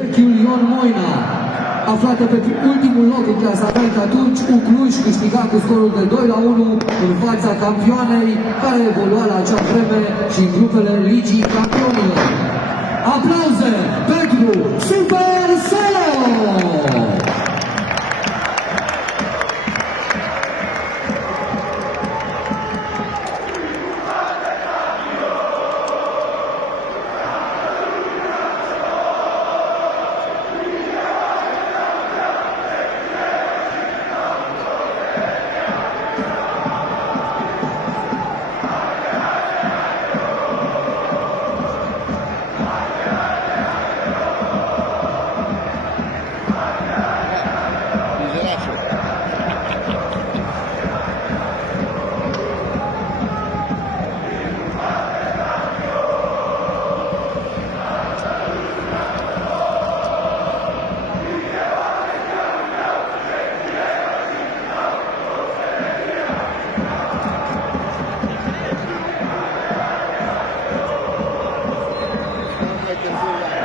Ion Moina, aflată pe ultimul loc în clasament atunci, cu Cluj câștiga cu scorul de 2-1 în fața campioanei care evolua la acea vreme și în grupele Ligii Campionilor. Aplauze pentru Super Selo! Mai târziu,